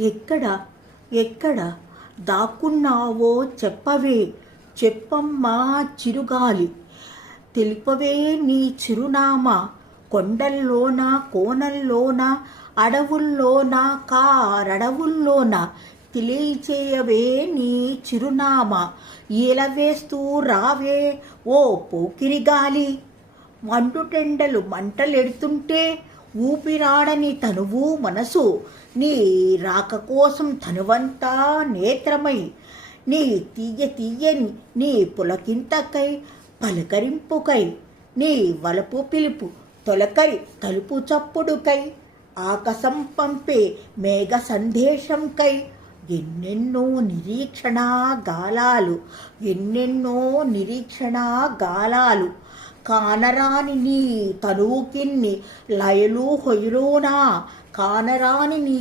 ఎక్కడ ఎక్కడ దాక్కున్నావో చెప్పవే చెప్పమ్మా చిరుగాలి. తెలుపవే నీ చిరునామా కొండల్లోన కోనల్లోన అడవుల్లోన కారడవుల్లోన తెలియచేయవే నీ చిరునామా. ఈలవేస్తూ రావే ఓ పోకిరి గాలి. మండుటెండలు మంటలెడుతుంటే ఊపిరాడని తనువు మనసు నీ రాక కోసం తనువంతా నేత్రమై నీ తీయ తీయని నీ పులకింతకై పలకరింపుకై నీ వలపు పిలుపు తొలకై తలుపు చప్పుడుకై ఆకాశం పంపే మేఘ సందేశంకై ఎన్నెన్నో నిరీక్షణా గాలాలు ఎన్నెన్నో నిరీక్షణా గాలాలు. కానరాని నీ తనువుకిన్ని లయలు హొయలునా? కానరాని నీ